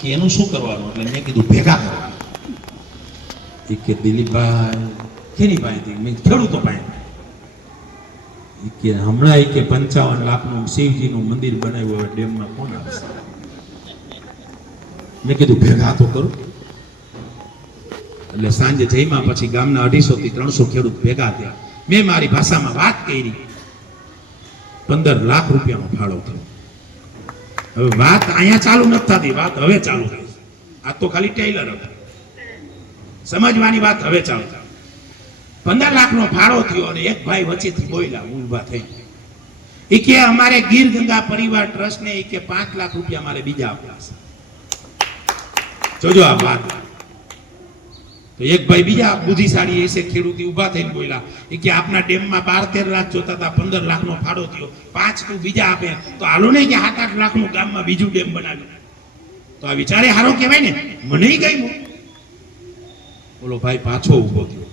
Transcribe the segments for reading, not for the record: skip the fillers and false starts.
કે એનું શું કરવાનું? એટલે મેં કીધું ભેગા કરવા. એ કે દિલીપભાઈ કેની પાસેથી? મેં ખેડૂતો પાસે. એ કે હમણાં એ કે 55 લાખનું શિવજીનું મંદિર બનાવ્યું, હવે ડેમમાં કોણ આવશે? મેં કીધું ભેગા તો કરું. એટલે સાંજે જઈમાં પછી ગામના 250 થી 300 ખેડૂત ભેગા થયા. મેં મારી ભાષામાં વાત કરી. 15 લાખ રૂપિયાનો ફાળો થયો. હવે વાત અહીંયા ચાલુ નથી થતી, વાત હવે ચાલુ થાય. આ તો ખાલી ટેલર હતો, સમજવાની વાત હવે ચાલુ થાય. 15 લાખનો ફાળો થયો અને એક ભાઈ વચ્ચેથી બોલ્યા, ઊભા થઈ. એ કે અમારે ગીર ગંગા પરિવાર ટ્રસ્ટ ને એ કે 5 લાખ રૂપિયા મારે બીજા આપવા છે. જોજો આ વાત. તો એક ભાઈ બીજા બુદ્ધિશાળી એસે ખેડૂતી ઊભા થઈને બોલ્યા, એ કે આપના ડેમમાં 12-13 લાખ જોતા હતા, 15 લાખનો ફાળો થયો, 5 તું બીજા આપે તો હાલો ને કે 7-8 લાખનું ગામમાં બીજું ડેમ બનાવ્યું. તો આ વિચારે હારો કહેવાય ને. મને ગયું. બોલો ભાઈ પાછો ઊભો થયો.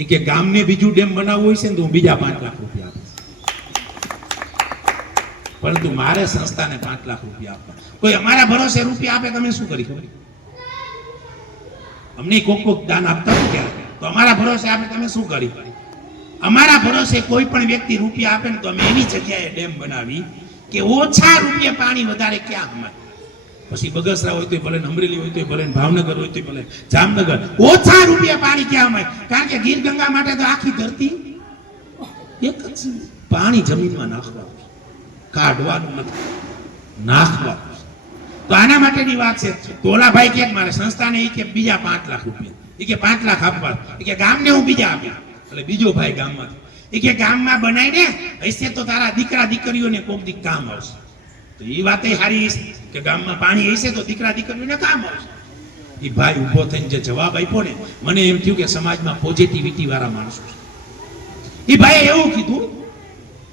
એ કે ગામને બીજું ડેમ બનાવવું હોય છે ને તો હું બીજા 5 લાખ રૂપિયા આપીશ, પરંતુ મારે સંસ્થાને 5 લાખ રૂપિયા આપવા. કોઈ અમારા ભરોસે રૂપિયા આપે તમે શું કરી? અમને કોક દાન આપતા હોય ક્યારે, તો અમારા ભરોસે આપે તમે શું કરી? અમારા ભરોસે કોઈ પણ વ્યક્તિ રૂપિયા આપે ને તો અમે એની જગ્યાએ ડેમ બનાવી કે ઓછા રૂપિયા પાણી વધારે ક્યાં અમારે. પછી બગસરા હોય તો ભલે, અમરેલી હોય તો ભલે, ભાવનગર હોય તો ભલે, જામનગર, ઓછા રૂપિયા પાણી ક્યાં અમારે. કારણ કે ગીર ગંગા માટે તો આખી ધરતી એક જ છે. પાણી જમીનમાં નાખવાનું, કાઢવાનું નથી, નાખવાનું. તો આના માટેની વાત છે. તો ઓલા ભાઈ કે મારે સંસ્થાને એ કે બીજા 5 લાખ રૂપિયા, એ કે 5 લાખ આપવા, એ કે ગામને હું બીજા આપ્યા. એટલે બીજો ભાઈ ગામમાં, એ કે ગામમાં બનાવીને હશે તો તારા દીકરા દીકરીઓને કોક દી કામ આવશે. તો એ વાત સારી કે ગામમાં પાણી હશે તો દીકરા દીકરીઓને કામ આવશે. એ ભાઈ ઊભો થઈને જે જવાબ આપ્યો ને, મને એમ થયું કે સમાજમાં પોઝિટિવિટી વાળા માણસો છે. એ ભાઈએ એવું કીધું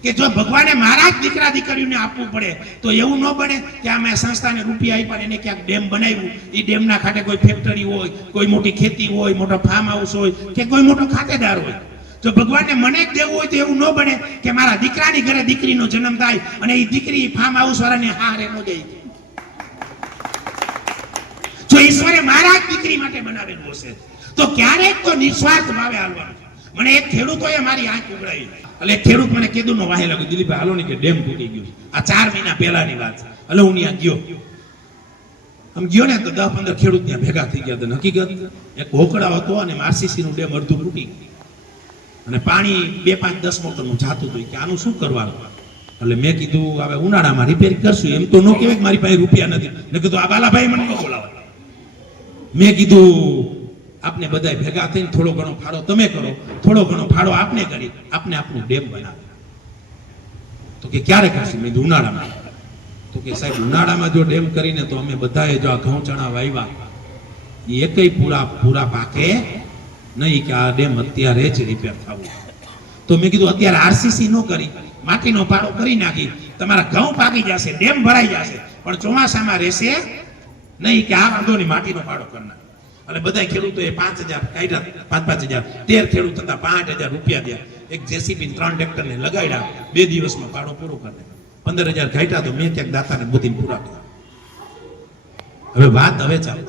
કે જો ભગવાને મારા જ દીકરા દીકરીઓને આપવું પડે તો એવું ન બને કે અમે સંસ્થાને રૂપિયા આપ્યા એને ક્યાંક ડેમ બનાવ્યું, એ ડેમના ખાતે કોઈ ફેક્ટરી હોય, કોઈ મોટી ખેતી હોય, મોટો ફાર્મ હાઉસ હોય કે કોઈ મોટો ખાતેદાર હોય. જો ભગવાનને મને જ દેવું હોય તો એવું ન બને કે મારા દીકરાની ઘરે દીકરીનો જન્મ થાય અને એ દીકરી ફાર્મ હાઉસ વાળાને હારે ન જાય. જો ઈશ્વરે મારા જ દીકરી માટે બનાવેલું હશે તો ક્યારેક તો નિસ્વાર્થ ભાવે હાલવાનું. મને એક ખેડૂતોએ મારી આંખ ઉઘડાવી. એટલે ખેડૂત મને કીધું નો વાહે લાગ્યું, દિલીપભાઈ હાલો ને કે ડેમ તૂટી ગયું. આ 4 મહિના પહેલાની વાત છે. એટલે હું ત્યાં ગયો. આમ ગયો ને તો 10-15 ખેડૂત ત્યાં ભેગા થઈ ગયા. હકીકત એક હોકડા હતો અને આરસીસી નું ડેમ અડધું તૂટી ગયું અને પાણી 2-5-10 મોટરનું જાતું હતું. કે આનું શું કરવાનું? એટલે મેં કીધું હવે ઉનાળામાં રિપેર કરશું. એમ તો ન કહેવાય કે મારી પાસે રૂપિયા નથી. મેં કીધું આ બાલાભાઈ મને ન બોલાવો. મેં કીધું આપને બધા ભેગા થઈને થોડો ઘણો ફાળો તમે કરો, થોડો ઘણો ફાળો આપને કરી, આપને આપણું ડેમ બનાવે. તો કે ક્યારે કરશું? મેં ઉનાળામાં. તો કે સાહેબ ઉનાળામાં જો ડેમ કરીને તો અમે બધાએ જો આ ઘઉં ચણા વાવ્યા એ એકય પૂરા પાકે નહીં કે આ ડેમ અત્યારે જ રિપેર થવું. તો મેં કીધું અત્યારે આરસીસી ન કરી, માટીનો પાડો કરી નાખી, તમારા ઘઉં પાકી જશે, ડેમ ભરાઈ જશે, પણ ચોમાસામાં રહેશે નહીં કે આ વાંધો નહીં માટીનો પાડો કરી નાખે. એટલે બધા ખેડૂતોએ 5,000 કાઢ્યા, 5,000 13 ખેડૂત હતા, 5,000 રૂપિયા દે. એક જેસીબી 3 ટ્રેક્ટરને લગાડ્યા, 2 દિવસમાં પાડો પૂરો કરી નાખ્યો. 15,000 કાઢ્યા તો મેં ક્યાંક દાતાને બુદ્ધિને પૂરા કર્યા. હવે વાત હવે ચાલે.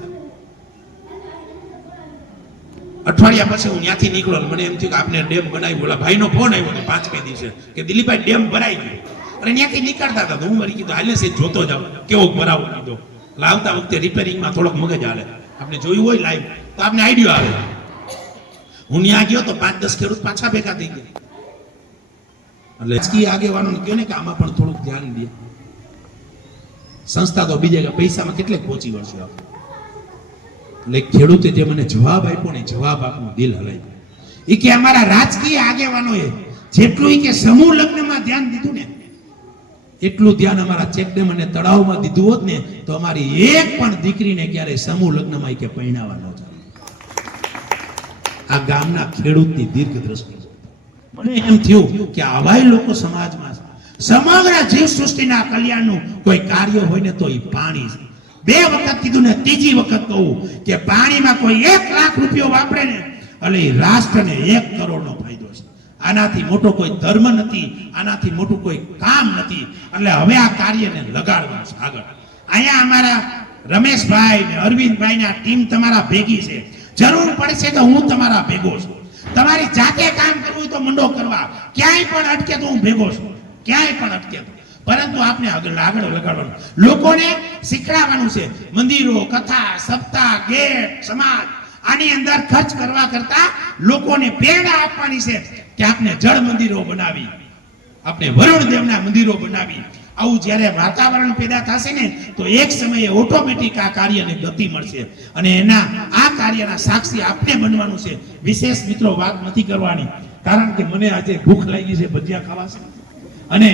અઠવાડિયા પછી હું ત્યાંથી નીકળ્યો. મને એમ થયું કે આપણે ડેમ બનાવી. બોલા ભાઈનો ફોન આવ્યો હતો 5 દિવસે કે દિલીપભાઈ ડેમ ભરાઈ ગયો. અને ત્યાંથી નીકળતા હતા તો હું વળી કીધું હાલે છે જોતો જાવ કેવો ભરાવો કીધો. લાવતા વખતે રિપેરિંગમાં થોડોક મગજ હાલે. આપણે જોયું હોય લાઈવ તો આપણે આઈડિયો આવે. હું ત્યાં ગયો તો 5-10 ખેડૂત પાછા ભેગા થઈ ગયા. એટલે રાજકીય આગેવાનોને કહ્યું ને કે આમાં પણ થોડુંક ધ્યાન દે. સંસ્થા તો બીજે પૈસામાં કેટલેક પહોંચી વળશે. એટલે ખેડૂતે જે મને જવાબ આપ્યો ને, જવાબ આપનું દિલ હલાઈ ગયું. એ કે અમારા રાજકીય આગેવાનોએ જેટલું કે સમૂહ લગ્નમાં ધ્યાન દીધું ને એટલું ધ્યાન અમારા ચેકડેમ અને તળાવમાં દીધું હોત ને તો અમારી એક પણ દીકરીને ક્યારે સમૂહ લગ્નમાં કે પૈણાવા ન જાય. આ ગામના ખેડૂતની દીર્ઘ દ્રષ્ટિ. મને એમ થયું કે આવા લોકો સમાજમાં સમગ્ર જીવ સૃષ્ટિના કલ્યાણનું કોઈ કાર્ય હોય ને તો એ પાણી છે. 2 વખત કીધું ને, ત્રીજી વખત કહું કે પાણીમાં કોઈ 1 લાખ રૂપિયો વાપરે ને એટલે રાષ્ટ્રને 1 કરોડનો ફાયદો છે. આનાથી મોટો કોઈ ધર્મ નથી, આનાથી મોટું કોઈ કામ નથી. એટલે હવે આ કાર્યને લગાડવાનું છે આગળ. અહીંયા અમારા રમેશભાઈ ને અરવિંદભાઈ ની આ ટીમ તમારા ભેગી છે. જરૂર પડશે તો હું તમારા ભેગો છું. તમારી જાતે કામ કરવું હોય તો મંડો કરવા, ક્યાંય પણ અટકે તો હું ભેગો છું, ક્યાંય પણ અટકે તો. પરંતુ આપણે આગળ લગાડવાનું, લોકોને શીખડાવવાનું છે. મંદિરો, કથા, સપ્તાહ, ગેટ, સમાજ, આની અંદર ખર્ચ કરવા કરતા લોકોને પ્રેરણા આપવાની છે કે આપણે જળ મંદિરો બનાવી, આપણે વરુણ દેવના મંદિરો બનાવી. આવું જ્યારે વાતાવરણ પેદા થશે ને તો એક સમયે ઓટોમેટિક આ કાર્યને ગતિ મળશે અને આ કાર્યના સાક્ષી આપણે બનવાનું છે. વિશેષ મિત્રો વાત નથી કરવાની, કારણ કે મને આજે ભૂખ લાગી છે, ભજીયા ખાવા છે. અને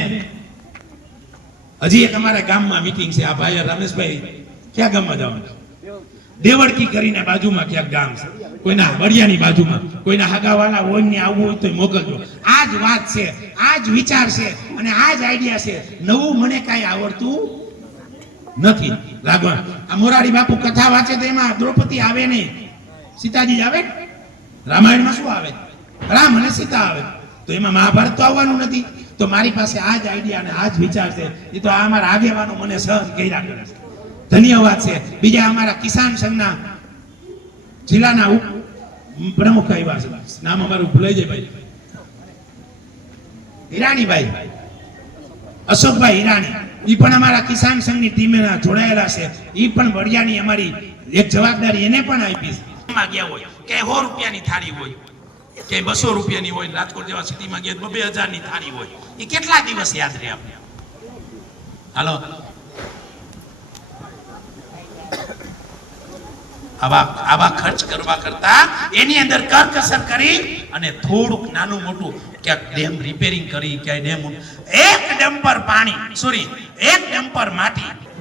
હજી એક અમારા ગામમાં મીટિંગ છે. આ ભાઈ રમેશભાઈ ક્યાં ગામમાં જવાનું? દેવડકી કરીને બાજુમાં ક્યાંક ગામ છે, કોઈના વડિયાની બાજુમાં, કોઈના હગાવાલા હોય ને આવવું હોય તો મોકલજો. આ જ વાત છે, આ જ વિચાર છે અને આ જ આઈડિયા છે. નવું મને કાંઈ આવડતું નથી. રાઘવન આ મોરારી બાપુ કથા વાંચે તો એમાં દ્રૌપદી આવે નહીં, સીતાજી આવે. રામાયણમાં શું આવે? રામ અને સીતા આવે. તો એમાં મહાભારત તો આવવાનું નથી. તો મારી પાસે આ જ આઈડિયા અને આ જ વિચાર છે. એ તો આ અમારા આગેવાનો મને સહજ કર્યા કરે છે. ધન્યવાદ છે. બીજા અમારા કિસાન સંઘના જિલ્લાના પ્રમુખ આવ્યા છે, નામ અમારું ભૂલાઈ જાય ભાઈ, હિરાણીભાઈ, અશોકભાઈ હિરાણી. એ પણ અમારા કિસાન સંઘની ટીમે જોડાયેલા છે. એ પણ વડિયાની અમારી એક જવાબદારી એને પણ આપી છે. ગયા હોય કે 100 રૂપિયાની થાળી હોય કે 200 રૂપિયાની હોય, રાજકોટ જેવા સિટીમાં ગયા 2000 ની થાળી હોય. એ કેટલા દિવસ યાદ રહે આપણે? હાલો, આવા ખર્ચ કરવા કરતા એની અંદર કરકસર કરી અને થોડુંક નાનું મોટું ક્યાંક ડેમ રિપેરિંગ કરી, ક્યાંય ડેમ, એક ડમ્પર પાણી, એક ડમ્પર માટી